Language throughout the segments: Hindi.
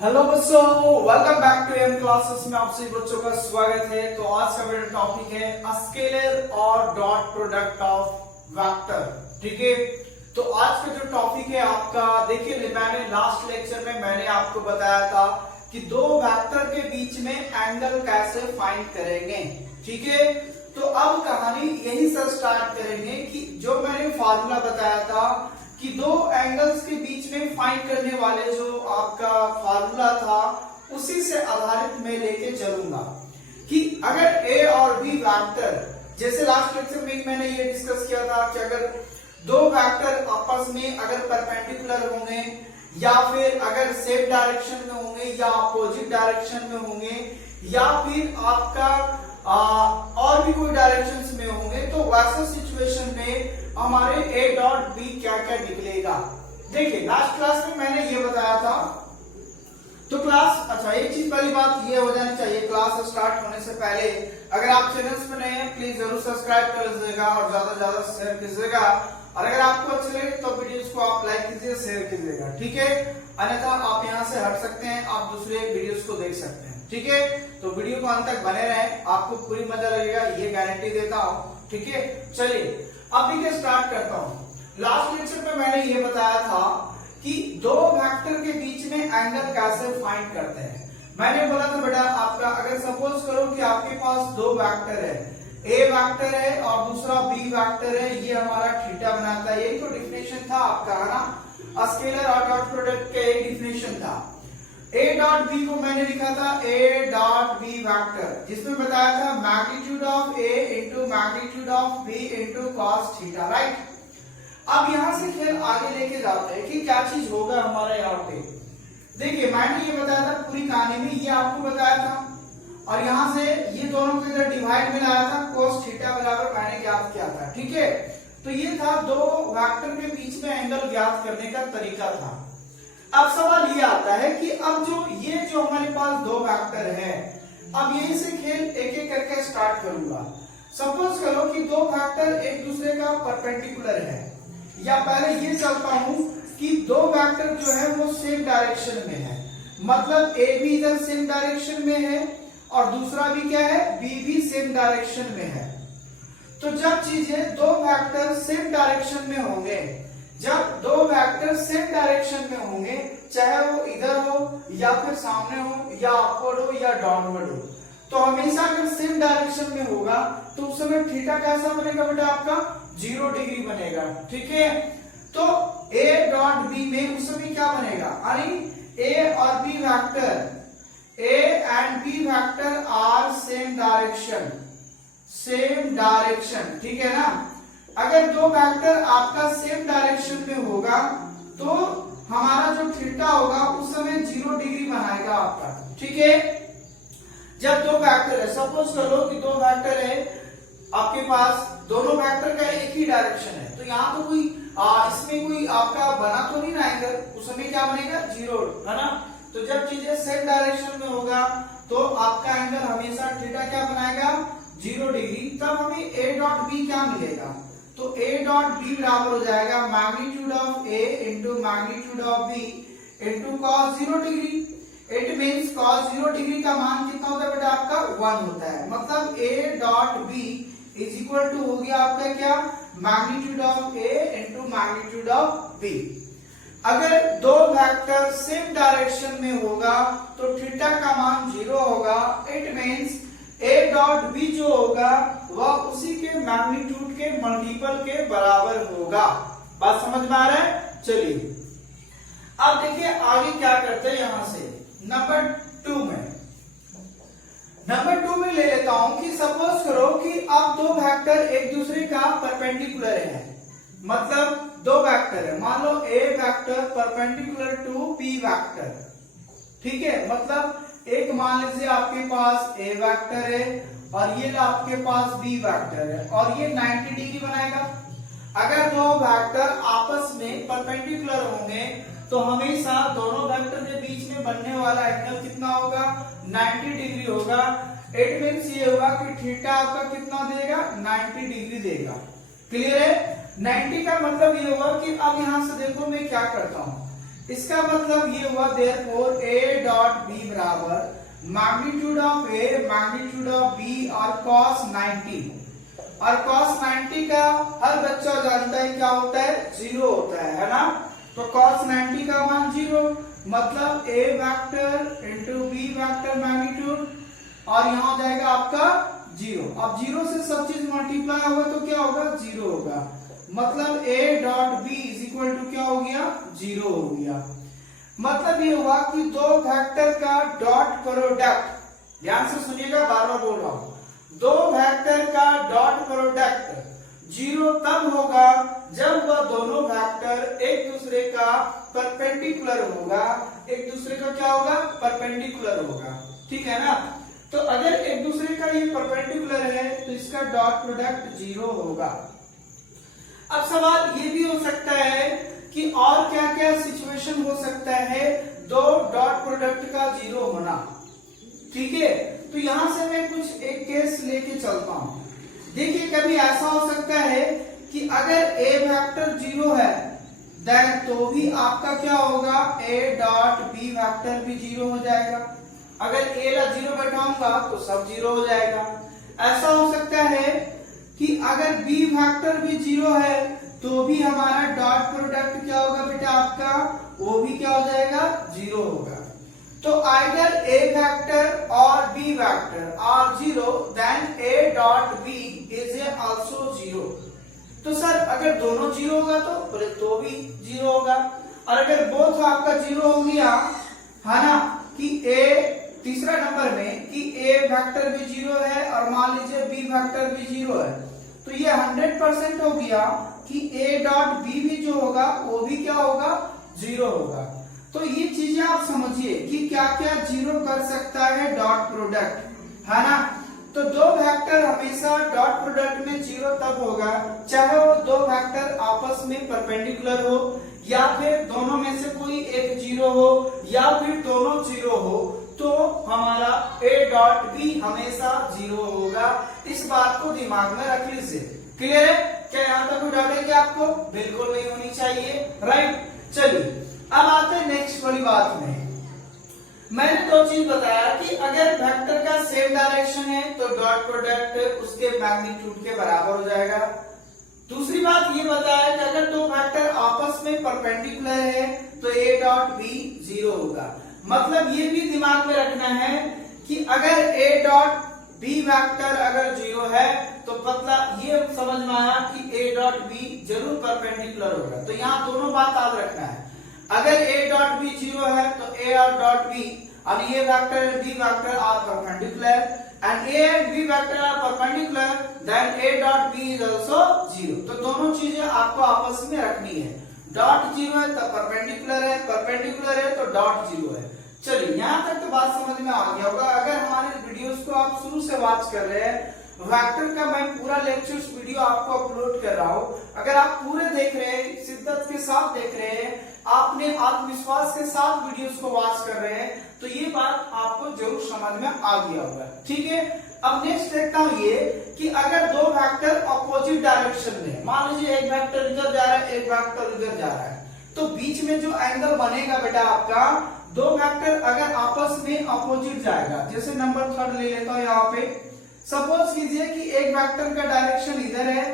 हेलो बच्चों, welcome back to M classes में आप सभी बच्चों का स्वागत है। तो आज का मेरा टॉपिक है स्केलर और डॉट प्रोडक्ट ऑफ वेक्टर। ठीक है, तो आज का जो टॉपिक है आपका, देखिए मैंने लास्ट लेक्चर में मैंने आपको बताया था कि दो वेक्टर के बीच में एंगल कैसे फाइंड करेंगे। ठीक है, तो अब कहानी यही से स्टार्ट करेंगे कि जो मैंने फार्मूला बताया था कि दो एंगल्स के बीच में फाइंड करने वाले जो आपका फार्मूला था उसी से आधारित मैं लेके चलूंगा कि अगर ए और बी वेक्टर, जैसे लास्ट लेक्चर में मैंने ये डिस्कस किया था कि अगर दो वेक्टर आपस में अगर परपेंडिकुलर होंगे या फिर अगर सेम डायरेक्शन में होंगे या अपोजिट डायरेक्शन में होंगे या फिर आपका और भी कोई डायरेक्शंस में होंगे, तो वैसे सिचुएशन में हमारे ए डॉट बी क्या क्या निकलेगा। देखिए लास्ट क्लास में मैंने ये बताया था। तो क्लास, अच्छा एक चीज वाली बात ये हो जानी चाहिए, क्लास स्टार्ट होने से पहले अगर आप चैनल्स पे नए हैं प्लीज जरूर सब्सक्राइब कर लीजिएगा और ज्यादा से ज्यादा शेयर कीजिएगा, और अगर आपको अच्छे लगे तो वीडियोस को आप लाइक कीजिए, शेयर कीजिएगा। ठीक है, अन्यथा आप यहाँ से हट सकते हैं, आप दूसरे वीडियोस को देख सकते हैं। ठीक है, तो वीडियो को अंत तक बने रहें, आपको पूरी मजा लगेगा, ये गारंटी देता हूँ। ठीक है, चलिए अब देखिए स्टार्ट करता हूँ। लास्ट लेक्चर में मैंने ये बताया था कि दो वेक्टर के बीच में एंगल कैसे फाइंड करते हैं। मैंने बोला था बेटा आपका, अगर सपोज करो कि आपके पास दो वेक्टर है, ए वेक्टर है और दूसरा बी वेक्टर है, ये हमारा थीटा बनाता है। यही तो डिफिनेशन था आपका, है ना, स्केलर और डॉट प्रोडक्ट का एक डिफिनेशन था। ए डॉट बी को मैंने लिखा था ए डॉट बी वेक्टर, जिसमें बताया था magnitude of A into magnitude of B into cos theta. Right, अब यहां से खेल आगे लेके जाते हैं कि क्या चीज होगा हमारे यहाँ पे। देखिए मैंने ये बताया था पूरी कहानी में, ये आपको बताया था और यहां से ये दोनों को इधर डिवाइड में लाया था, cos थीटा बराबर मैंने ज्ञात किया था। ठीक है, तो ये था दो वेक्टर के बीच में एंगल ज्ञात करने का तरीका था। अब सवाल ये आता है कि अब जो हमारे पास दो वेक्टर है, अब यहीं से खेल एक एक करके स्टार्ट करूंगा। सपोज करो कि दो वेक्टर एक दूसरे का परपेंडिकुलर है, या पहले ये चलता हूं कि दो वेक्टर जो है वो सेम डायरेक्शन में है, मतलब ए भी इधर सेम डायरेक्शन में है और दूसरा भी क्या है, बी भी सेम डायरेक्शन में है। तो जब चीजें दो वेक्टर सेम डायरेक्शन में होंगे, जब दो वेक्टर सेम डायरेक्शन में होंगे, चाहे वो इधर हो या फिर सामने हो या अपवर्ड हो या डाउनवर्ड हो, तो हमेशा अगर सेम डायरेक्शन में होगा तो उस समय थीटा कैसा बनेगा बेटा, आपका 0 डिग्री बनेगा। ठीक है, तो ए डॉट बी में उस समय क्या बनेगा, अरे ए और B vector, A and B vector are same direction, same direction. ठीक है ना, अगर दो वेक्टर आपका सेम डायरेक्शन में होगा तो हमारा जो थीटा होगा उस समय 0 डिग्री बनाएगा आपका। ठीक है, जब दो वेक्टर है, सपोज करो कि दो वेक्टर है आपके पास, दोनों वेक्टर का एक ही डायरेक्शन है, तो यहाँ तो कोई इसमें कोई आपका बना तो नहीं ना एंगल, उस समय क्या बनेगा, 0, है ना। तो जब चीजें सेम डायरेक्शन में होगा तो आपका एंगल हमेशा थीटा क्या बनाएगा, 0 डिग्री। तब हमें ए डॉट बी क्या मिलेगा, तो ए डॉट बी बराबर हो जाएगा magnitude of A into magnitude of B into cos 0 degree. It means cos 0 degree का मान कितना होता है बेटा, आपका 1 होता है। मतलब A dot B is equal to हो गया आपका क्या, magnitude of A into magnitude of B. अगर दो वेक्टर सेम डायरेक्शन में होगा तो थीटा का मान 0 होगा। It means A dot B जो होगा वह उसी के मैग्नीट्यूड के मल्टीपल के बराबर होगा। बात समझ में आ रहा है। चलिए अब देखिए आगे क्या करते हैं, यहां से नंबर 2 में ले लेता हूं कि सपोज करो कि अब दो वेक्टर एक दूसरे का परपेंडिकुलर है, मतलब दो वेक्टर है, मान लो A vector perpendicular to B vector. ठीक है, मतलब एक मान लीजिए आपके पास ए वेक्टर है और ये आपके पास बी वेक्टर है और ये 90 डिग्री बनाएगा। अगर दो वेक्टर आपस में परपेंडिकुलर होंगे तो हमेशा दोनों वेक्टर के बीच में बनने वाला एंगल कितना होगा, 90 डिग्री होगा। इट मीन्स ये होगा कि थीटा आपका कितना देगा, 90 डिग्री देगा। क्लियर है, 90 का मतलब ये होगा कि अब यहां से देखो मैं क्या करता हूं, इसका मतलब ये हुआ देयरफॉर a डॉट b बराबर magnitude of a magnitude of b और cos 90, और cos 90 का हर बच्चा जानता है क्या होता है, 0 होता है ना। तो cos 90 का मान 0, मतलब a vector into b vector magnitude, और यहां हो जाएगा आपका 0। अब 0 से सब चीज मल्टीप्लाई होगा तो क्या होगा, 0 होगा, मतलब a dot b is equal to क्या हो गया, 0 हो गया। मतलब ये हुआ कि दो वेक्टर का डॉट प्रोडक्ट, ध्यान से सुनिएगा, बार बार बोल रहा हूं, दो वेक्टर का डॉट प्रोडक्ट 0 तब होगा जब वह दोनों वेक्टर एक दूसरे का परपेंडिकुलर होगा, एक दूसरे का क्या होगा, परपेंडिकुलर होगा, ठीक है ना। तो अगर एक दूसरे का ये परपेंडिकुलर है तो इसका डॉट प्रोडक्ट 0 होगा। अब सवाल ये भी हो सकता है कि और क्या क्या सिचुएशन हो सकता है दो डॉट प्रोडक्ट का 0 होना, ठीक है। तो यहां से मैं कुछ एक केस लेके चलता हूं। देखिए कभी ऐसा हो सकता है कि अगर a वेक्टर 0 है देन तो भी आपका क्या होगा, a डॉट b वेक्टर भी 0 हो जाएगा। अगर a ला 0 बैठाऊंगा तो सब 0 हो जाएगा। ऐसा हो सकता है कि अगर b वेक्टर भी 0 है तो भी हमारा डॉट प्रोडक्ट क्या होगा बेटा आपका, वो भी क्या हो जाएगा, 0 होगा। तो आइदर a वेक्टर और b vector are 0 then a dot b is also 0। तो सर अगर दोनों 0 होगा तो बोले तो भी 0 होगा, और अगर बोथ आपका 0 हो गया है ना, कि a तीसरा नंबर में कि a वेक्टर भी 0 है और मान लीजिए b वेक्टर भी 0 है, तो ये 100% हो गया कि a डॉट b भी जो होगा वो भी क्या होगा, 0 होगा। तो ये चीजें आप समझिए कि क्या क्या 0 कर सकता है डॉट प्रोडक्ट, है ना। तो दो वेक्टर हमेशा डॉट प्रोडक्ट में 0 तब होगा चाहे वो दो वेक्टर आपस में परपेंडिकुलर हो, या फिर दोनों में से कोई एक 0 हो, या फिर दोनों 0 हो, तो हमारा a डॉट b हमेशा 0 होगा। इस बात को दिमाग में रख लीजिए। क्लियर है? क्या यहाँ तक कोई डाउट है क्या आपको? बिल्कुल नहीं होनी चाहिए, राइट। चलिए अब आते हैं नेक्स्ट वाली बात में। मैंने दो चीज बताया कि अगर वेक्टर का सेम डायरेक्शन है तो डॉट प्रोडक्ट उसके मैग्नीट्यूड के बराबर हो जाएगा। दूसरी बात ये बताया कि अगर दो वेक्टर आपस में परपेंडिकुलर है तो a डॉट b 0 होगा। मतलब ये भी दिमाग में रखना है कि अगर a डॉट b वेक्टर अगर 0 है तो मतलब ये समझ में आया कि a डॉट b जरूर परपेंडिकुलर होगा। तो यहाँ दोनों बात याद रखना है, अगर a डॉट b 0 है तो a और डॉट b और ये vector b vector are perpendicular and a and b vector are perpendicular then a dot b is also 0। तो दोनों चीजें आपको आपस में रखनी है, डॉट 0 है तो परपेंडिकुलर है, परपेंडिकुलर है तो डॉट 0 है। चलिए यहाँ तक तो बात समझ में आ गया होगा। अगर हमारे वीडियोस को आप शुरू से वॉच कर रहे हैं, वेक्टर का मैं पूरा लेक्चर्स वीडियो आपको अपलोड कर रहा हूँ, अगर आप पूरे देख रहे हैं, शिद्दत के साथ देख रहे हैं, आपने आत्मविश्वास के साथ वीडियोस को वॉच कर रहे हैं, तो ये बात आपको जरूर समझ में आ गया होगा, ठीक है। अब नेक्स्ट देखता हूँ ये कि अगर दो वेक्टर अपोजिट डायरेक्शन में, मान लीजिए एक वेक्टर इधर जा रहा है एक वेक्टर इधर जा रहा है, तो बीच में जो एंगल बनेगा बेटा आपका, दो वेक्टर अगर आपस में अपोजिट जाएगा, जैसे नंबर 3 ले लेता हूँ यहाँ पे। सपोज कीजिए कि एक वेक्टर का डायरेक्शन इधर है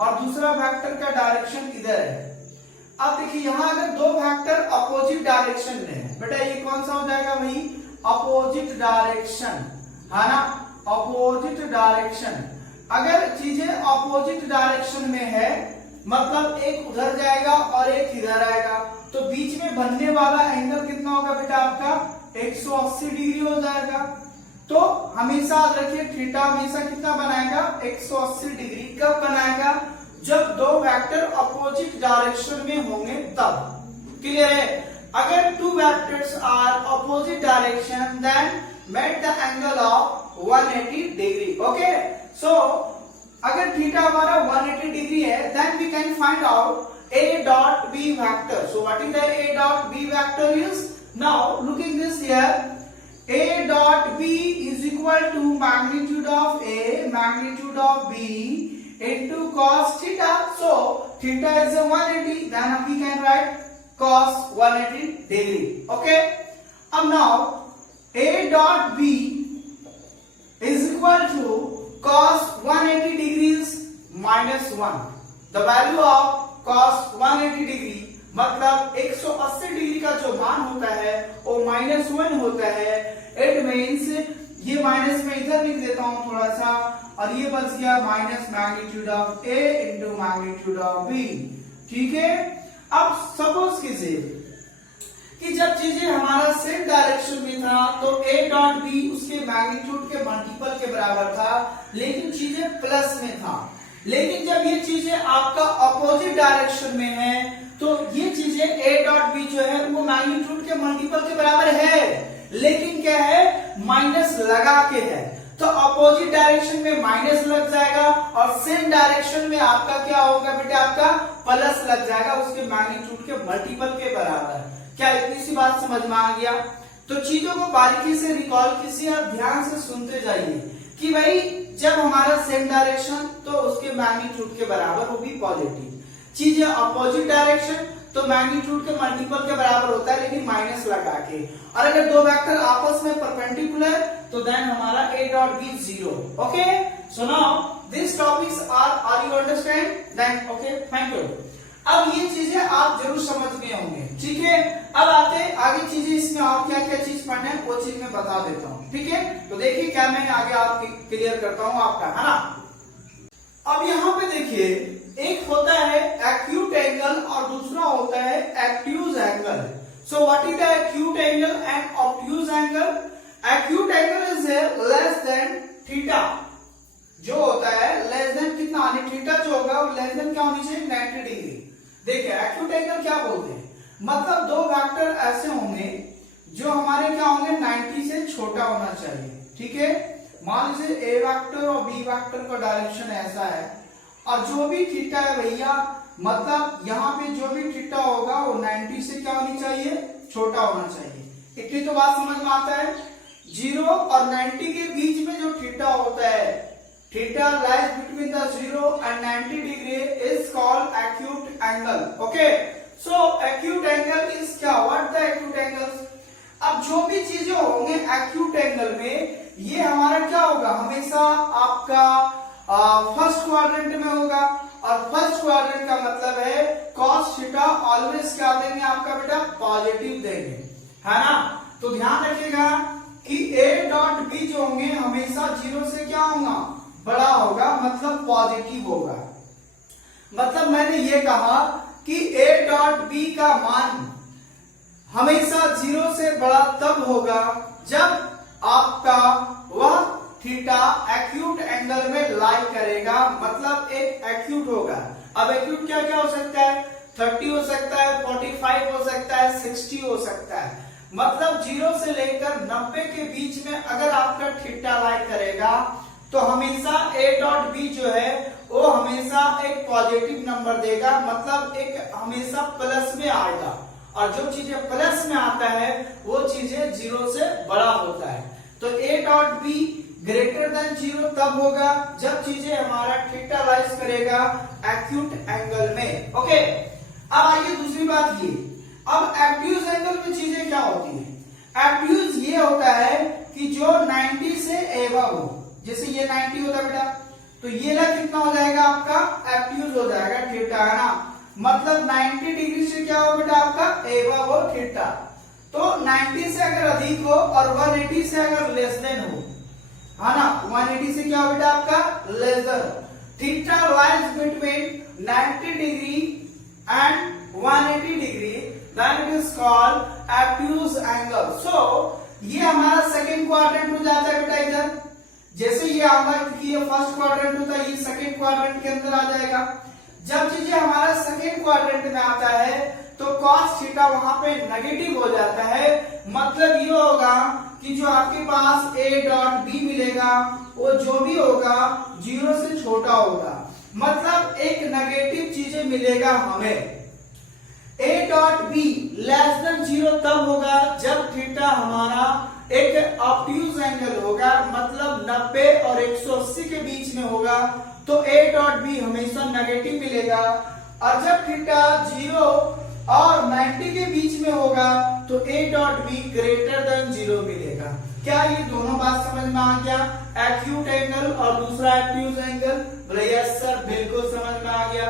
और दूसरा वेक्टर का डायरेक्शन इधर है। अब देखिए यहाँ अगर दो वेक्टर अपोजिट डायरेक्शन में है बेटा, ये कौन सा हो जाएगा भाई, अपोजिट डायरेक्शन, है ना, अपोजिट डायरेक्शन। अगर चीजें अपोजिट डायरेक्शन में है मतलब एक उधर जाएगा और एक इधर आएगा, तो बीच में बनने वाला एंगल कितना होगा बेटा आपका, 180 डिग्री हो जाएगा। तो हमेशा याद रखिए थीटा हमेशा कितना बनाएगा, 180 डिग्री। कब बनाएगा, जब दो वेक्टर अपोजिट डायरेक्शन में होंगे तब। क्लियर है? अगर two vectors are opposite direction then make the angle of 180 degree. Okay, so अगर थीटा हमारा 180 डिग्री है then we can find out a dot b vector. So what is the a dot b vector is? Now looking this here, a dot b is equal to magnitude of a magnitude of b into cos theta. So theta is a 180, then we can write cos 180 degree. Okay, अब now A dot B is equal to cos 180 degrees minus 1. The value of cos 180 degree मतलब 180 डिग्री का जो मान होता है वो -1 होता है। इट मीन्स ये माइनस में इधर लिख देता हूं थोड़ा सा, और ये बच गया minus magnitude of A into magnitude of B। ठीक है, अब सपोज कीजिए कि जब चीजें हमारा सेम डायरेक्शन में था तो A डॉट B उसके मैग्नीट्यूड के मल्टीपल के बराबर था, लेकिन चीजें प्लस में था। लेकिन जब ये चीजें आपका अपोजिट डायरेक्शन में है तो ये चीजें A डॉट B जो है वो मैग्नीट्यूड के मल्टीपल के बराबर है, लेकिन क्या है, माइनस लगा के है। तो अपोजिट डायरेक्शन में माइनस लग जाएगा और सेम डायरेक्शन में आपका क्या होगा बेटा, आपका प्लस लग जाएगा उसके मैग्नीट्यूड के मल्टीपल के बराबर। क्या इतनी सी बात समझ में आ गया? तो चीजों को बारीकी से रिकॉल कीजिए और ध्यान से सुनते जाइए कि भाई जब हमारा सेम डायरेक्शन तो उसके मैग्नीट्यूड के बराबर होगी पॉजिटिव, चीजें अपोजिट डायरेक्शन तो मैग्नीट्यूड के मल्टीपल के बराबर होता है लेकिन माइनस लगा के। और अगर दो वेक्टर आपस में परपेंडिकुलर तो देन हमारा A dot B 0। Okay, so now this topics are you understand? Then okay, thank you. अब ये चीजें आप जरूर समझ गए होंगे। ठीक है, अब आते आगे चीजें, इसमें और क्या क्या चीज पढ़ना है वो चीज मैं बता देता हूँ। ठीक है, तो देखिए क्या मैं आगे आप क्लियर करता हूँ आपका, है ना। अब यहाँ पे देखिए, एक होता है एक्यूट एंगल और दूसरा होता है obtuse angle. So what is the acute angle and obtuse angle? Acute angle is less than theta, जो होता है लेस देन कितना, थीटा जो होगा वो लेस देन क्या होनी चाहिए, 90 डिग्री। देखिए एक्यूट एंगल क्या बोलते हैं, मतलब दो वेक्टर ऐसे होंगे जो हमारे क्या होंगे, 90 से छोटा होना चाहिए। ठीक है, मान लीजिए A वेक्टर और B वेक्टर का डायरेक्शन ऐसा है और जो भी थीटा है भैया, मतलब यहाँ पे जो भी थीटा होगा वो 90 से क्या होनी चाहिए, छोटा होना चाहिए। इतनी तो बात समझ में आता है। 0 और 90 के बीच में जो थीटा होता है, theta lies between the 0 and 90 degree is called acute angle. Okay, so acute angle is क्या, व्हाट द एक्यूट एंगल्स? अब जो भी चीजें होंगे एक्यूट एंगल में, ये हमारा क्या होगा, हमेशा आपका फर्स्ट क्वाड्रेंट में होगा, और फर्स्ट क्वाड्रेंट का मतलब है cos थीटा ऑलवेज क्या देंगे आपका बेटा, पॉजिटिव देंगे, है ना। तो ध्यान रखिएगा कि A डॉट B जो होंगे हमेशा 0 से क्या होगा, बड़ा होगा, मतलब पॉजिटिव होगा। मतलब मैंने ये कहा कि A डॉट B का मान हमेशा 0 से बड़ा तब होगा जब आपका वह थीटा एक्यूट एंगल में लाई करेगा, मतलब एक एक्यूट होगा। अब एक्यूट क्या क्या हो सकता है, 30 हो सकता है, 45 हो सकता है, 60 हो सकता है। मतलब 0 से लेकर 90 के बीच में अगर आपका थीटा लाई करेगा तो हमेशा A डॉट B जो है वो हमेशा एक पॉजिटिव नंबर देगा, मतलब एक हमेशा प्लस में आएगा, और जो चीजें प्लस में आता है वो चीजें 0 से बड़ा होता है। तो A dot B greater than 0 तब होगा जब चीजें हमारा थीटा लाइज करेगा एक्यूट एंगल में। ओके, अब आइए दूसरी बात ये, अब एक्ट्यूज एंगल में चीजें क्या होती है। एक्ट्यूज ये होता है कि जो 90 से एबव हो, जैसे ये 90 होता है बेटा, तो ये ना कितना हो जाएगा आपका, एक्ट्यूज हो जाएगा, थीटा, है ना। मतलब 90 डिग्री से क्या हो बेटा आपका, एबव हो थीटा। तो 90 से अगर अधिक हो और 180 से अगर लेस देन हो, है ना, 180 से क्या हो बेटा आपका, less than. Theta lies between 90 degree and 180 degree, then it is called obtuse angle. So ये हमारा सेकंड क्वाड्रेंट हो जाता है बेटा इधर, जैसे ये आऊंगा क्योंकि ये फर्स्ट क्वाड्रेंट होता है, ये सेकंड क्वाड्रेंट के अंदर आ जाएगा। जब चीजें हमारा सेकंड क्वाड्रेंट में आता है तो cos थीटा वहां पे नेगेटिव हो जाता है, मतलब ये होगा कि जो आपके पास A डॉट B मिलेगा वो जो भी होगा 0 से छोटा होगा, मतलब एक नेगेटिव चीजें मिलेगा हमें। A dot B less than 0 तब होगा जब थीटा हमारा एक ऑब्ट्यूज एंगल होगा, मतलब 90 और 180 के बीच में होगा, तो A डॉट B हमेशा नेगेटिव मिलेगा। और जब थीटा 0 और 90 के बीच में होगा तो a dot be greater than 0 मिलेगा। क्या ये दोनों बात समझ में आ गया? एक्यूट एंगल और दूसरा एक्यूट एंगल। बोले यस सर, बिल्कुल समझ में आ गया।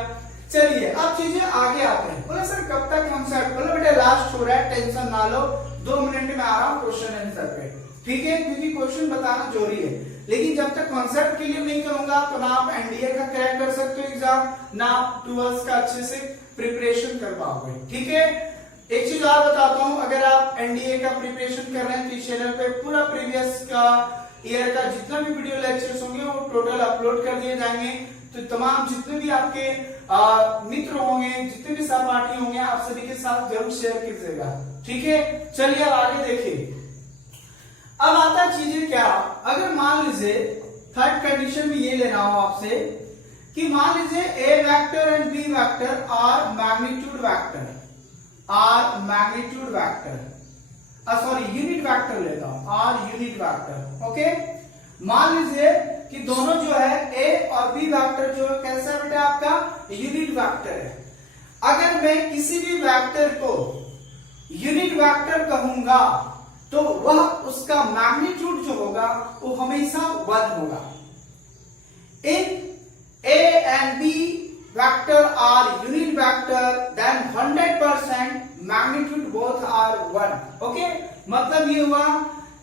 चलिए अब चीजें आगे आते हैं। बोले सर कब तक हम सेट? बोले बेटा लास्ट हो रहा है, टेंशन ना लो, 2 मिनट में आ रहा हूँ क्वेश्चन आंसर पे, ठीक है? क्योंकि क्वेश्चन बताना जरूरी है, लेकिन जब तक कॉन्सेप्ट क्लियर नहीं करूंगा तो ना आप एनडीए का क्रैक कर सकते हो एग्जाम, ना आप टूवर्स का अच्छे से प्रिपरेशन कर पाओगे, ठीक है? एक चीज और बताता हूँ, अगर आप एनडीए का प्रिपरेशन कर रहे हैं तो इस चैनल पे पूरा प्रीवियस का ईयर का जितना भी वीडियो लेक्चर्स होंगे वो टोटल अपलोड कर दिए जाएंगे। तो तमाम जितने भी आपके मित्र होंगे, जितने भी सहपाठी होंगे, आप सभी के साथ जरूर शेयर कीजिएगा, ठीक है? चलिए अब आगे देखिए। अब आता है चीजें क्या, अगर मान लीजिए थर्ड कंडीशन में ये लेना हो आपसे कि मान लीजिए A vector and B vector are magnitude vector, sorry unit vector लेता हूं, आर यूनिट वेक्टर, ओके? मान लीजिए कि दोनों जो है ए और बी वेक्टर जो है कैसा है बेटा आपका यूनिट वेक्टर है। अगर मैं किसी भी वेक्टर को यूनिट वेक्टर कहूंगा तो वह उसका मैग्नीट्यूड जो होगा वो हमेशा 1 होगा। इन A and B vector are unit vector then 100% magnitude both are 1, okay? मतलब ये हुआ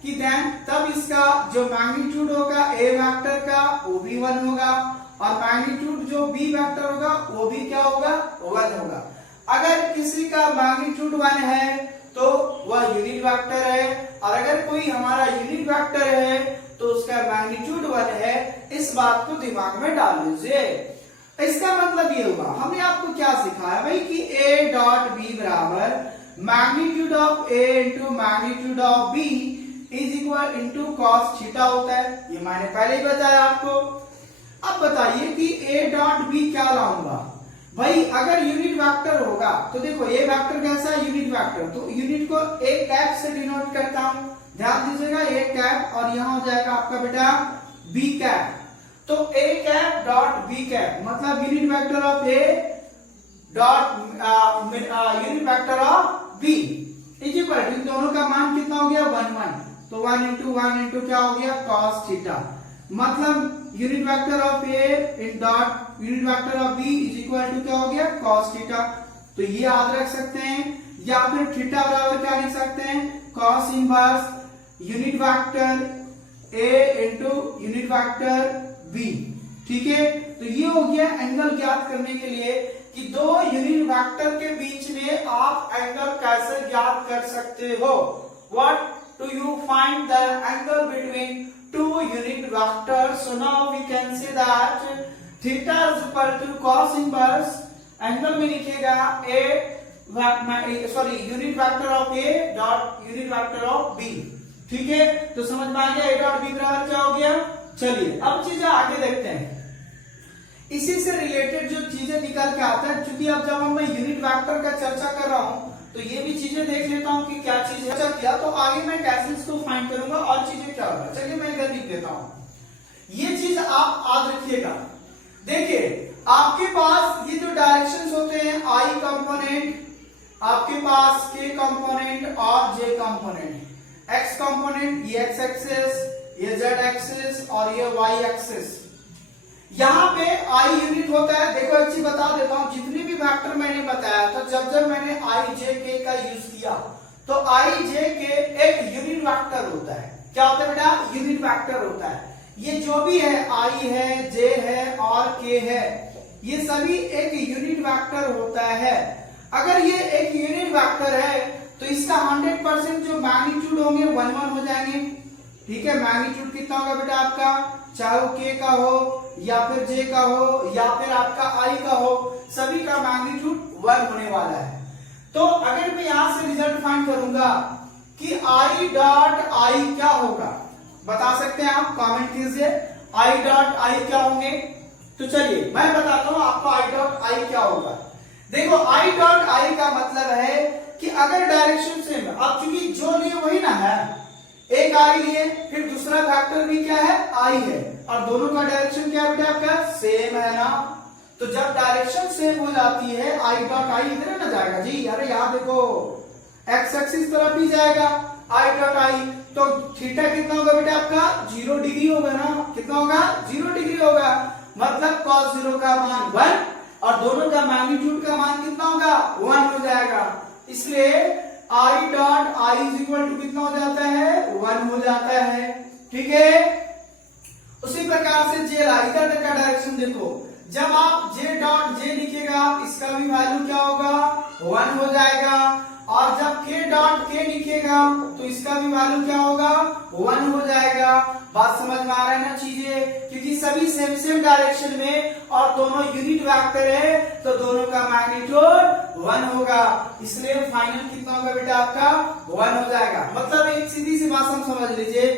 कि देन तब इसका जो मैग्नीट्यूड होगा ए वेक्टर का वो भी 1 होगा और मैग्नीट्यूड जो बी वेक्टर होगा वो भी क्या होगा 1 होगा। अगर किसी का मैग्नीट्यूड 1 है तो वह यूनिट वेक्टर है, और अगर कोई हमारा यूनिट वेक्टर है तो उसका मैग्नीट्यूड 1 है। इस बात को दिमाग में डाल लीजिए। इसका मतलब ये हुआ, हमने आपको क्या सिखाया भाई कि a डॉट बी बराबर magnitude of a into magnitude of b is equal into cos theta होता है। ये मैंने पहले ही बताया आपको। अब बताइए कि a डॉट b क्या लाऊंगा भाई? अगर यूनिट वेक्टर होगा तो देखो ये वेक्टर कैसा है यूनिट वेक्टर, तो यूनिट को a कैप से डिनोट करता हूं, ध्यान दीजिएगा, a कैप, और यहां हो जाएगा आपका बेटा b कैप। तो a cap dot b cap मतलब unit vector of a dot unit vector of b is equal to, इन दोनों का मान कितना हो गया 1 1, तो 1 इंटू 1 इंटू क्या हो गया cos थीटा। मतलब unit vector of a in dot unit vector of b is equal to क्या हो गया cos थीटा। तो ये याद रख सकते हैं, या फिर थीटा बराबर क्या लिख सकते हैं cos inverse unit vector a into unit vector b, ठीक है? तो ये हो गया एंगल ज्ञात करने के लिए कि दो यूनिट वेक्टर के बीच में आप एंगल कैसे ज्ञात कर सकते हो। What do you find the angle between two unit vectors? So now we can say that theta is equal to cos inverse, angle में लिखिएगा unit vector of a dot unit vector of b, ठीक है? तो समझ में आ गया a डॉट b बराबर क्या हो गया। चलिए अब चीजें आगे देखते हैं। इसी से रिलेटेड जो चीजें निकल के आता है, क्योंकि अब जब मैं यूनिट वेक्टर का चर्चा कर रहा हूं तो ये भी चीजें देख लेता हूं कि क्या चीज है। किया तो आगे मैं कैसे इसको फाइंड करूंगा और चीजें क्या होगा। चलिए मैं इधर लिख देता हूं, ये चीज आप याद रखिएगा। देखिए आपके पास ये जो डायरेक्शंस होते हैं आई कंपोनेंट, आपके पास के कंपोनेंट और जे कंपोनेंट, एक्स कंपोनेंट ये एक्स एक्सिस, ये जेड एक्सिस और ये वाई एक्सिस। यहाँ पे आई यूनिट होता है। देखो एक चीज बता देता हूं, जितने भी वेक्टर मैंने बताया था, जब मैंने आई जे के का यूज किया तो आई जे के एक यूनिट वेक्टर होता है। क्या होता है बेटा? यूनिट वेक्टर होता है। ये जो भी है आई है, जे है और के है, ये सभी एक यूनिट वेक्टर होता है। अगर ये एक यूनिट वेक्टर है तो इसका 100% जो मैग्नीट्यूड होंगे 1 1 हो जाएंगे, ठीक है? मैग्नीट्यूड कितना होगा बेटा आपका, चाहे वो के का हो या फिर जे का हो या फिर आपका आई का हो, सभी का मैग्नीट्यूड 1 होने वाला है। तो अगर मैं यहां से रिजल्ट फाइंड करूंगा कि आई डॉट आई क्या होगा, बता सकते हैं आप, कमेंट कीजिए आई डॉट आई क्या होंगे। तो चलिए मैं बताता हूं आपको आई डॉट आई क्या होगा। देखो आई डॉट आई का मतलब है कि अगर डायरेक्शन सेम है, अब चूंकि जो लिए वही ना है, एक आई लिए फिर दूसरा फैक्टर भी क्या है आई है, और दोनों का डायरेक्शन क्या है बेटा आपका सेम है ना। तो जब डायरेक्शन सेम हो जाती है आई डॉट आई इधर ना जाएगा जी, अरे यहाँ देखो एक्स एक्सिस तरफ ही जाएगा आई डॉट आई, तो थीटा कितना होगा बेटा आपका 0 डिग्री होगा ना, कितना होगा 0 डिग्री होगा, मतलब cos 0 का मान 1 और दोनों का मैग्नीट्यूड का मान कितना होगा 1 हो जाएगा, इसलिए I dot I is equal to कितना हो जाता है 1 हो जाता है। ठीक है, उसी प्रकार से जे इधर का डायरेक्शन देखो, जब आप जे डॉट जे लिखिएगा आप इसका भी वैल्यू क्या होगा 1 हो जाएगा, और जब k डॉट k लिखिएगा तो इसका भी वैल्यू क्या होगा 1 हो जाएगा। बात समझ में आ रहा है ना चीजें, क्योंकि सभी सेम सेम डायरेक्शन में और दोनों यूनिट वेक्टर है तो दोनों का मैग्नीट्यूड 1 होगा, इसलिए फाइनल कितना होगा बेटा आपका 1 हो जाएगा। मतलब एक सीधी सी बात हम समझ लीजिए,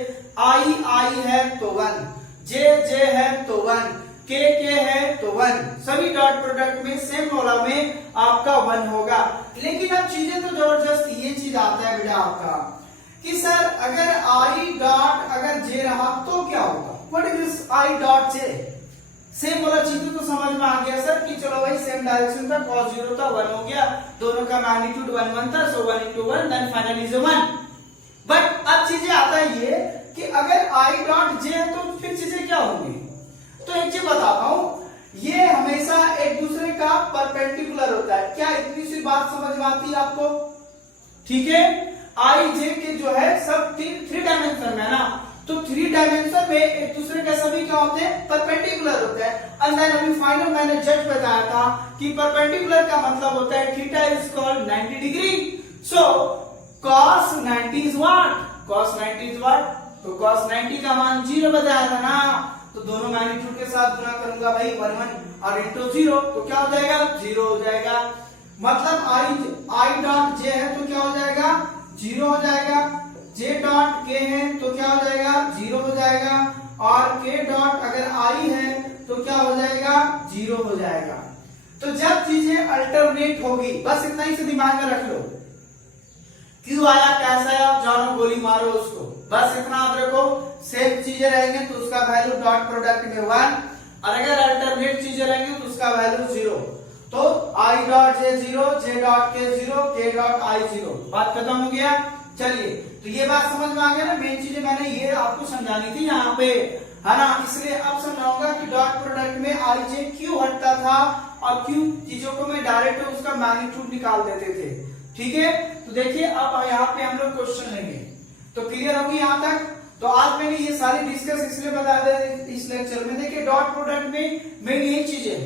आई आई है तो 1, जे जे है तो 1, के है तो 1, सभी डॉट प्रोडक्ट में सेम रोला में आपका 1 होगा। लेकिन अब चीजें तो जबरदस्त ये चीज आता है बेटा आपका कि सर अगर आई डॉट अगर जे रहा तो क्या होगा, what is this I dot J, same वाला चीजें तो समझ में आ गया सर कि चलो भाई सेम डायरेक्शन था, cos 0 था 1 हो गया, दोनों का मैग्नीट्यूड 1 1 था, so 1 into 1 then finally is 1। But अब चीजें आता है ये कि अगर आई डॉट जे है तो फिर चीजें क्या होंगी, तो एक चीज बताता हूं, ये हमेशा एक दूसरे का परपेंडिकुलर होता है, क्या इतनी सी बात समझ में आती है आपको। ठीक है, आई जे के जो है सब थ्री डायमेंशन में ना, तो 3 डायमेंशन में एक दूसरे के सभी क्या होते हैं परपेंडिकुलर होते हैं। एंड देन अभी फाइनल मैंने जस्ट बताया था कि परपेंडिकुलर का मतलब होता है theta is called 90 degree, so cos 90 is what, cos 90 is what, तो cos 90 का मान 0 बताया था ना, तो दोनों मैग्नीट्यूड के साथ गुना करूंगा भाई 1 1 और इंटू 0, तो क्या हो जाएगा 0 हो जाएगा। मतलब आई डॉट जे है तो क्या हो जाएगा 0 हो जाएगा, जे डॉट के है तो क्या हो जाएगा 0 हो जाएगा, और के डॉट अगर आई है तो क्या हो जाएगा 0 हो जाएगा। तो जब चीजें अल्टरनेट होगी, बस इतना ही से दिमाग में रख लो, क्यों आया कैसा आया जानो गोली मारो उसको, बस इतना आप रखो। सेम चीजें रहेंगे तो उसका वैल्यू डॉट प्रोडक्ट में 1, और अगर अल्टरनेट चीजें रहेंगे तो उसका वैल्यू 0, तो I dot J 0, J dot के 0, के डॉट आई 0, बात खत्म हो गया। चलिए, तो ये बात समझ में आ गया ना, मेन चीजें मैंने ये आपको समझानी थी यहाँ पे, है ना, इसलिए अब समझाऊंगा कि डॉट प्रोडक्ट में आई जे क्यों हटता था और क्यों चीजों को मैं डायरेक्ट उसका मैग्नीट्यूड निकाल देते थे। ठीक है, तो देखिए अब यहाँ पे हम लोग क्वेश्चन लेंगे, तो क्लियर होगी यहाँ तक। तो आज मैंने ये सारी डिस्कस इसलिए बता दे इस लेक्चर में, देखिए डॉट प्रोडक्ट में मेन यही चीजें,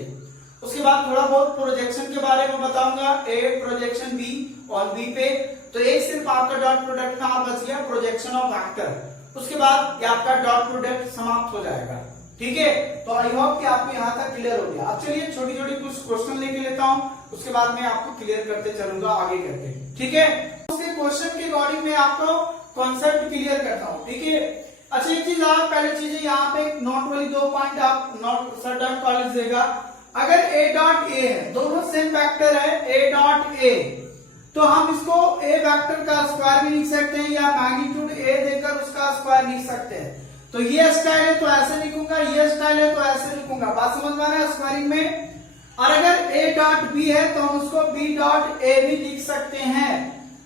उसके बाद थोड़ा बहुत प्रोजेक्शन के बारे में बताऊंगा, ए प्रोजेक्शन बी ऑन बी पे, तो एक सिर्फ आपका डॉट प्रोडक्ट में आप बच गया प्रोजेक्शन ऑफ वेक्टर, उसके बाद ये आपका डॉट प्रोडक्ट समाप्त हो जाएगा। ठीक है, तो आई होप कि आपको यहाँ तक क्लियर हो गया। अब चलिए छोटी छोटी कुछ क्वेश्चन लेके लेता हूँ, उसके बाद मैं आपको क्लियर करते चलूंगा आगे करके। ठीक है, उसके क्वेश्चन के अकॉर्डिंग मैं आपको कॉन्सेप्ट क्लियर करता हूँ। ठीक है, अच्छा एक चीज आप पहले चीजें यहाँ पे नोट वाली 2 पॉइंट आप नोट सर डॉट कॉलेज देगा, अगर a डॉट a है, दोनों सेम वेक्टर है a डॉट a, तो हम इसको a वेक्टर का स्क्वायर भी लिख सकते हैं या मैग्नीट्यूड a देकर उसका स्क्वायर लिख सकते हैं। तो ये स्टाइल है तो ऐसे लिखूंगा, ये स्टाइल है तो ऐसे लिखूंगा, बात समझ में आ रहा है स्क्वायरिंग में। और अगर a डॉट b है तो हम उसको b डॉट a भी लिख सकते हैं,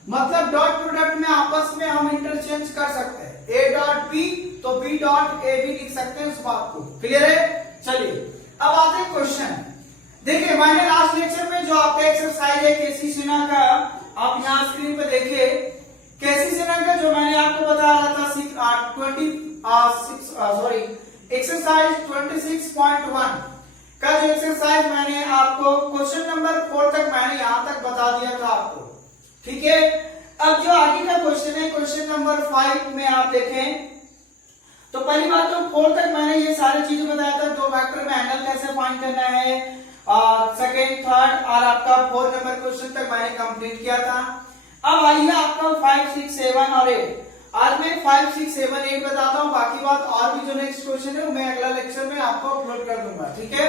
मतलब डॉट प्रोडक्ट में आपस में हम इंटरचेंज कर सकते हैं, a डॉट b तो b डॉट a भी लिख सकते हैं, उस बात को क्लियर है। चलिए अब आते हैं क्वेश्चन। देखिए मैंने लास्ट लेक्चर में जो आपका एक्सरसाइज है केसी सिन्हा का, आप यहाँ स्क्रीन पे देखिए, केसी सिन्हा का जो मैंने आपको बता रहा था एक्सरसाइज 26.1 का जो एक्सरसाइज मैंने आपको क्वेश्चन नंबर 4 तक मैंने यहाँ तक बता दिया था आपको। ठीक है, अब जो आगे का क्वेश्चन है क्वेश्चन नंबर 5 में आप देखें, तो पहली बात तो 4 तक मैंने ये सारी चीजें बताया था, 2 वेक्टर में एंगल कैसे फाइंड करना है, और सेकेंड थर्ड और आपका 4 नंबर क्वेश्चन तक मैंने कंप्लीट किया था। अब आइए आपका 5 6 7 और 8, आज मैं 5 6 7 8 बताता हूँ, बाकी बात और भी जो नेक्स्ट क्वेश्चन है वो मैं अगला लेक्चर में आपको अपलोड कर दूंगा। ठीक है,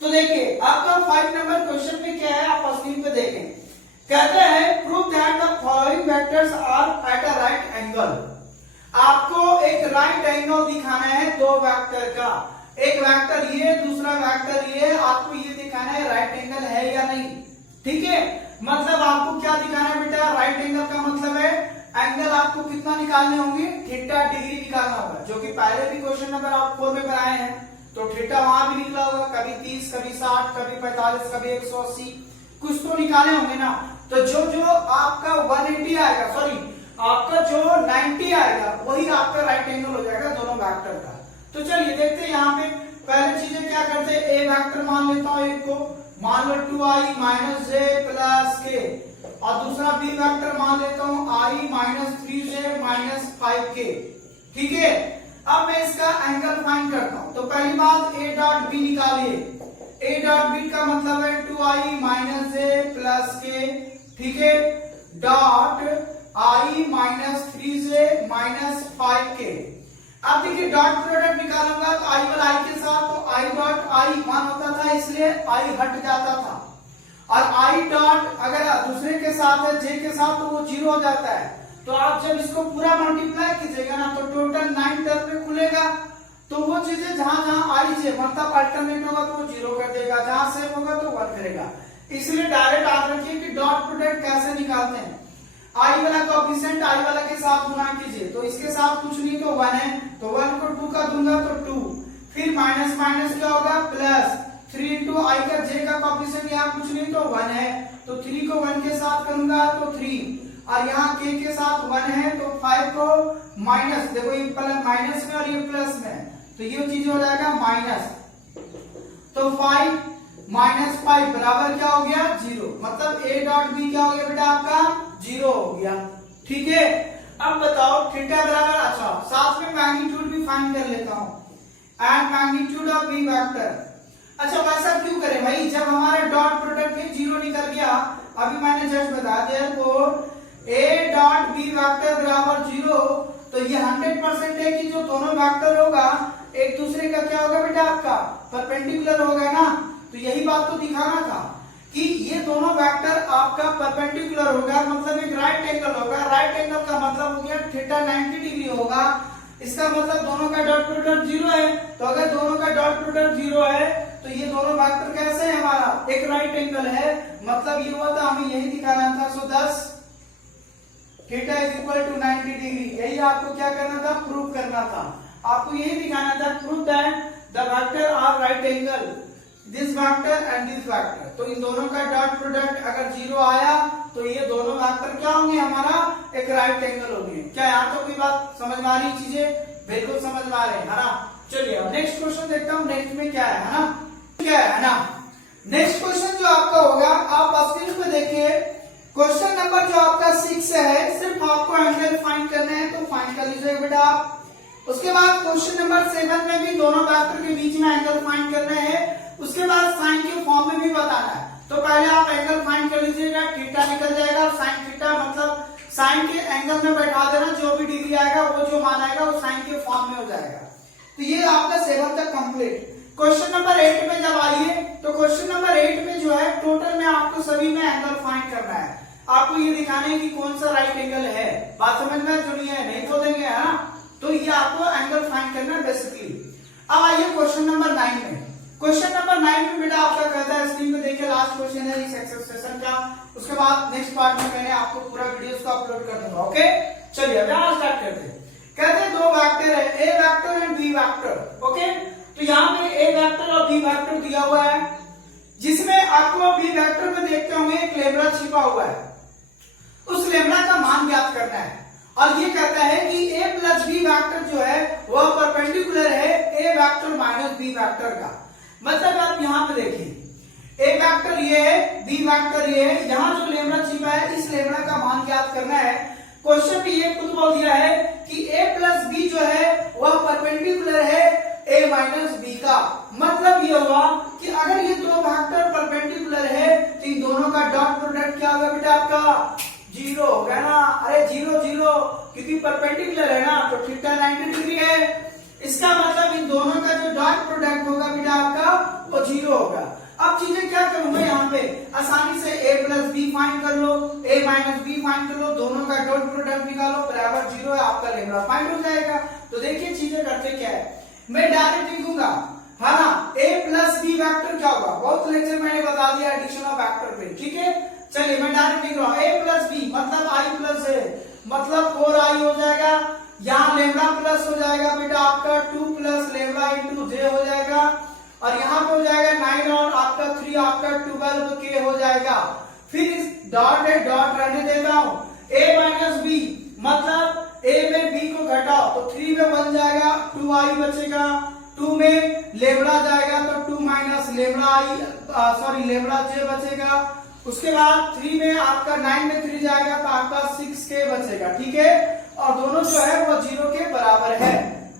तो देखिए आपका 5 नंबर क्वेश्चन में क्या है, आप स्क्रीन पे देखें, कहते हैं prove that the following vectors are at a right angle. आपको एक राइट एंगल दिखाना है 2 वेक्टर का, एक वेक्टर ये, दूसरा वेक्टर ये, आपको ये दिखाना है राइट एंगल है या नहीं। ठीक है, मतलब आपको क्या दिखाना है बेटा, राइट एंगल का मतलब है एंगल आपको कितना निकालने होंगे, थीटा डिग्री निकालना होगा, जो कि पहले भी क्वेश्चन नंबर आप 4 में बनाए हैं। तो थीटा वहां भी निकला होगा, कभी 30, कभी 60, कभी 45, कभी 180, कुछ तो निकाले होंगे ना। तो जो जो आपका 180 आएगा, सॉरी आपका जो 90 आएगा, वही आपका राइट एंगल हो जाएगा दोनों वेक्टर का। तो चलिए देखते हैं यहाँ पे पहले चीजें क्या करते हैं। ए वेक्टर मान लेता हूं, एक को मान लो 2i माइनस जे प्लस के, और दूसरा बी वेक्टर मान लेता हूं i minus 3j minus 5k। ठीक है, अब मैं इसका एंगल फाइंड करता हूं। तो पहली बात a डॉट बी निकालिए। a डॉट बी का मतलब है 2i माइनस जे प्लस के, ठीक है, dot i minus 3j minus 5k। अब देखिए डॉट प्रोडक्ट निकालूंगा तो i वाला i के साथ, तो i डॉट i 1 होता था, इसलिए i हट जाता था, और i डॉट अगर दूसरे के साथ है j के साथ, तो वो 0 हो जाता है। तो आप जब इसको पूरा मल्टीप्लाई कीजिएगा ना, तो टोटल 9 टर्म में खुलेगा। तो वो चीजें जहां जहां i j मतलब अल्टरनेट होगा तो वो 0 कर देगा, जहां सेम होगा तो 1 करेगा। इसलिए डायरेक्ट याद रखिए कि डॉट प्रोडक्ट कैसे निकालते हैं। i वाला कोएफिशिएंट i वाला के साथ गुना कीजिए, तो इसके साथ कुछ नहीं तो 1 है, तो 1 को 2 का दूंगा तो 2, फिर माइनस माइनस क्या होगा प्लस 3 इंटू आई का j का कोएफिशिएंट यहाँ कुछ नहीं तो 1 है, तो 3 को 1 के साथ करूंगा तो 3, और यहाँ k के साथ 1 है, तो 5 को माइनस, देखो ये प्लस माइनस में और ये प्लस में, तो ये चीज हो जाएगा माइनस, तो 5 माइनस 5 बराबर क्या हो गया 0। मतलब a डॉट बी क्या हो गया बेटा आपका 0 हो गया। ठीक है, अब बताओ थीटा बराबर, अच्छा साथ में मैग्नीट्यूड भी फाइंड कर लेता हूं, and magnitude of B vector. अच्छा वैसा क्यों करें भाई, जब हमारा डॉट प्रोडक्ट ही 0 निकल गया, अभी मैंने जस्ट बता दिया, तो a डॉट बी वेक्टर बराबर 0, तो ये 100% है कि जो दोनों वेक्टर होगा एक दूसरे का क्या होगा बेटा आपका परपेंडिकुलर होगा ना। तो यही बात तो दिखाना था कि ये दोनों वेक्टर आपका परपेंडिकुलर होगा, मतलब एक राइट एंगल होगा। राइट एंगल का मतलब हो गया थीटा 90 डिग्री होगा, इसका मतलब दोनों का डॉट प्रोडक्ट 0 है। तो अगर दोनों का डॉट प्रोडक्ट 0 है, तो ये दोनों वेक्टर कैसे है, हमारा एक राइट एंगल है, मतलब ये हुआ था हमें यही दिखाना था। So 10 theta is equal to 90 degree, यही आपको क्या करना था, प्रूव करना था। आपको यही दिखाना था, prove that the vector are right angle, this vector and this vector. तो इन दोनों का डॉट प्रोडक्ट अगर 0 आया, तो ये दोनों वेक्टर क्या होंगे, हमारा एक राइट एंगल होंगे। क्या यहाँ तो कोई बात समझ में आ रही चीजें, बिल्कुल समझ में आ रहे हैं, है ना। चलिए अब नेक्स्ट क्वेश्चन देखता हूँ, नेक्स्ट में क्या है ना, क्या है ना। नेक्स्ट क्वेश्चन जो आपका होगा, आप स्क्रीन पे देखिए, क्वेश्चन नंबर जो आपका 6 है, सिर्फ आपको एंगल फाइंड करना है, तो फाइंड कर लीजिएगा बेटा आप। उसके बाद क्वेश्चन नंबर 7 में भी दोनों वेक्टर के बीच में एंगल फाइंड करना है, उसके बाद साइन के फॉर्म में भी बताना है। तो पहले आप एंगल फाइंड कर लीजिएगा, थीटा निकल जाएगा, साइन थीटा मतलब साइन के एंगल में बैठा देना, जो भी डिग्री आएगा वो जो मान आएगा वो साइन के फॉर्म में हो जाएगा। तो ये आपका 7 तक कंप्लीट। क्वेश्चन नंबर 8 में जब आइए, तो क्वेश्चन नंबर 8 में जो है टोटल में आपको सभी में एंगल फाइंड करना है। आपको ये दिखाना है कि कौन सा राइट एंगल है, बात समझ में जो नहीं है नहीं तो देंगे, है ना। तो ये आपको एंगल फाइंड करना है बेसिकली। अब आइए क्वेश्चन नंबर 9 में। क्वेश्चन नंबर 9 में बेटा आपका कहता है, स्क्रीन पे देखिए, लास्ट क्वेश्चन है इस एक्सरसाइज का। उसके बाद नेक्स्ट पार्ट में मैंने आपको पूरा वीडियोस को अपलोड कर दूंगा। ओके चलिए अब यहाँ स्टार्ट करते हैं। कहते हैं दो वेक्टर है, A vector and B vector. Okay, तो यहाँ पे ए वेक्टर और बी वेक्टर दिया हुआ है, जिसमें आपको बी वेक्टर में देखते होंगे एक लेम्डा छिपा हुआ है, उस लेम्डा का मान ज्ञात करना है। और ये कहता है कि a प्लस बी वेक्टर जो है वह परपेंडिकुलर है a vector minus B vector का। मतलब आप यहाँ पे देखिए, a वेक्टर ये है, b वेक्टर ये है, यहाँ जो लेम्डा छिपा है इस लेम्डा का मान ज्ञात करना है। क्वेश्चन में ये खुद बोल दिया है कि a प्लस बी जो है वह परपेंडिकुलर है a माइनस बी का। मतलब ये हुआ कि अगर ये दो वेक्टर परपेंडिकुलर है, तो इन दोनों का डॉट प्रोडक्ट क्या होगा बेटा आपका 0 होगा ना। अरे 0 0 क्योंकि परपेंडिकुलर है ना, तो थीटा 90 डिग्री है। इसका मतलब इन दोनों का जो डॉट प्रोडक्ट होगा बेटा आपका वो 0 होगा। अब चीजें क्या करूंगा, यहाँ पे आसानी से a प्लस बी फाइंड कर लो, a माइनस बी फाइंड कर लो, दोनों का डॉट प्रोडक्ट निकालो, बराबर 0 है, आपका लेम्डा फाइंड हो जाएगा। तो देखिए चीजें करते क्या है, मैं डायरेक्ट लिखूंगा, है ना। a प्लस बी वेक्टर क्या होगा, बहुत लेक्चर मैंने बता दिया एडिशन ऑफ वेक्टर पे, ठीक है। चलिए मैं डायरेक्ट लिख रहा हूं, a प्लस बी मतलब i प्लस a मतलब 4i हो जाएगा। यहाँ लेमडा प्लस हो जाएगा बेटा आपका 2 प्लस लेमडा इंटू जे हो जाएगा, और यहाँ पे हो जाएगा 9 और आपका 3 आपका 12 के हो जाएगा। फिर इस डॉट है डॉट रहने देता हूं, a माइनस बी मतलब a में b को घटाओ तो 3 में बन जाएगा 2i बचेगा, 2 में लेमडा जाएगा तो 2 minus lambda i sorry lambda j बचेगा। उसके बाद 3 में आपका 9 में 3 जाएगा तो आपका 6k बचेगा, ठीक है। और दोनों जो है वो 0 के बराबर है,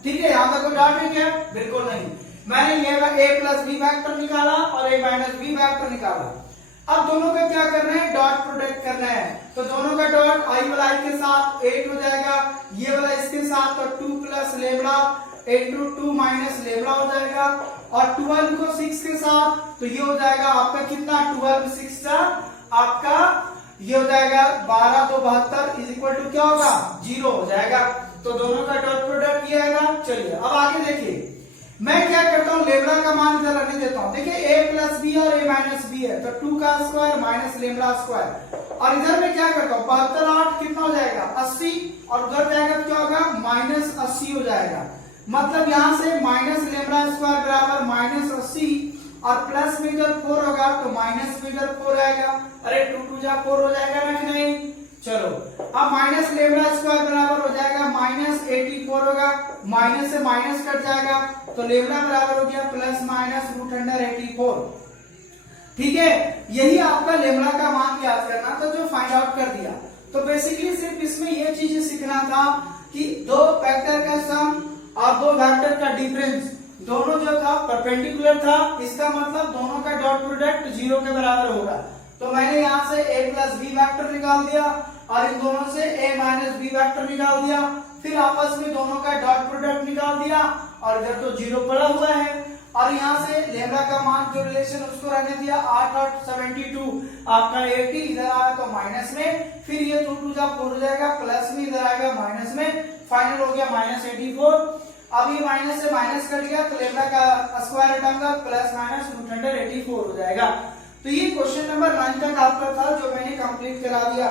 ठीक है। यहाँ तक कोई डाउट है क्या, बिल्कुल नहीं। मैंने ये a प्लस बी वैक्टर निकाला और a माइनस बी वैक्टर निकाला। अब दोनों का क्या करना है, डॉट प्रोडक्ट करना है, तो दोनों का डॉट i वाला i के साथ 8 हो जाएगा, ये वाला इसके साथ तो 2 plus lambda into 2 minus lambda हो जाएगा, और 12 को 6 के साथ तो ये हो जाएगा आपका कितना 12 6 आपका ये हो जाएगा 12 2 72 इज इक्वल टू क्या होगा 0 हो जाएगा। तो दोनों का डॉट प्रोडक्ट ये आएगा। चलिए अब आगे देखिए, मैं क्या करता हूँ लेमडा का मान इधर रखने देता हूँ। देखिए a प्लस बी और a माइनस बी है तो 2 का स्क्वायर माइनस लेमडा स्क्वायर, और इधर में क्या करता हूँ 72 8 कितना हो जाएगा 80, और उधर जाएगा तो क्या होगा माइनस 80 हो जाएगा। मतलब यहाँ से माइनस लेमडा स्क्वायर बराबर माइनस 80 और प्लस में इधर 4 होगा तो माइनस में इधर 4 आएगा। अरे 2 2 जा 4 हो जाएगा ना कि नहीं। चलो अब माइनस लेमडा स्क्वायर बराबर हो जाएगा माइनस 84 होगा, माइनस से माइनस कट जाएगा तो लेमडा बराबर हो गया प्लस माइनस √84, ठीक है। यही आपका लेमडा का मान याद करना था जो फाइंड आउट कर दिया। तो बेसिकली सिर्फ इसमें यह चीजें सीखना था कि दो वेक्टर का सम और दो वेक्टर का डिफरेंस दोनों जो था परपेंडिकुलर था, इसका मतलब दोनों का डॉट प्रोडक्ट 0 के बराबर होगा। तो मैंने यहाँ से a प्लस बी वैक्टर निकाल दिया और इन दोनों से a माइनस बी वैक्टर निकाल दिया, फिर आपस में दोनों का डॉट प्रोडक्ट निकाल दिया, और इधर तो 0 पड़ा हुआ है, और यहाँ से लेमडा का मान जो रिलेशन उसको रहने दिया 8 और 72 आपका 80 इधर आया तो माइनस में, फिर ये 2 2 जा 4 हो जाएगा, प्लस में इधर आएगा माइनस में, फाइनल हो गया माइनस 84। अब ये माइनस से माइनस कट गया तो लेमडा का स्क्वायर हटाऊंगा प्लस माइनस √84 हो जाएगा। तो ये क्वेश्चन नंबर 9 तक आपका था जो मैंने कंप्लीट करा दिया।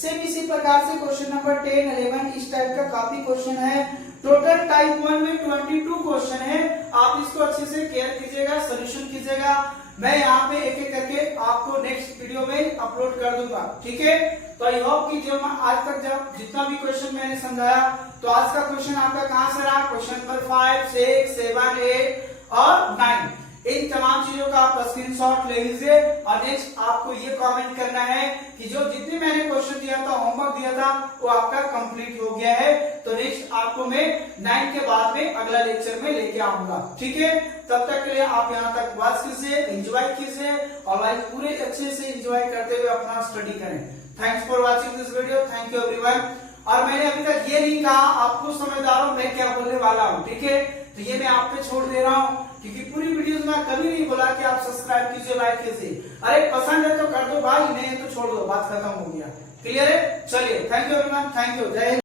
सेम इसी प्रकार से क्वेश्चन नंबर 10 11 इस टाइप का काफी क्वेश्चन है। टोटल टाइप 1 में 22 क्वेश्चन है, आप इसको अच्छे से केयर कीजिएगा, सोल्यूशन कीजिएगा। मैं यहाँ पे एक एक करके आपको नेक्स्ट वीडियो में अपलोड कर दूंगा, ठीक है। तो आई होप कि जो मैं आज तक जब जितना भी क्वेश्चन मैंने समझाया, तो आज का क्वेश्चन आपका कहाँ से रहा, क्वेश्चन नंबर 5 6 7 8 और 9, इन तमाम चीजों का आप स्क्रीनशॉट ले लीजिए। और नेक्स्ट आपको ये कमेंट करना है कि जो जितने मैंने क्वेश्चन दिया था, होमवर्क दिया था, वो आपका कंप्लीट हो गया है। तो नेक्स्ट आपको मैं 9 के बाद में अगला लेक्चर में लेके आऊंगा, ठीक है। तब तक के लिए आप यहाँ तक वॉच कीजिए, एंजॉय कीजिए और लाइफ पूरे अच्छे से एंजॉय करते हुए अपना स्टडी करें। Thanks for watching this video, thank you everyone. और मैंने अभी तक ये नहीं कहा, आपको समझदार हो मैं क्या बोलने वाला हूँ, ठीक है। तो ये मैं आप पे छोड़ दे रहा हूँ, क्योंकि पूरी वीडियोस में कभी नहीं बोला कि आप सब्सक्राइब कीजिए, लाइक कीजिए। अरे पसंद है तो कर दो भाई, नहीं तो छोड़ दो, बात खत्म हो गया। क्लियर है। चलिए thank you everyone, thank you, जय हिंद।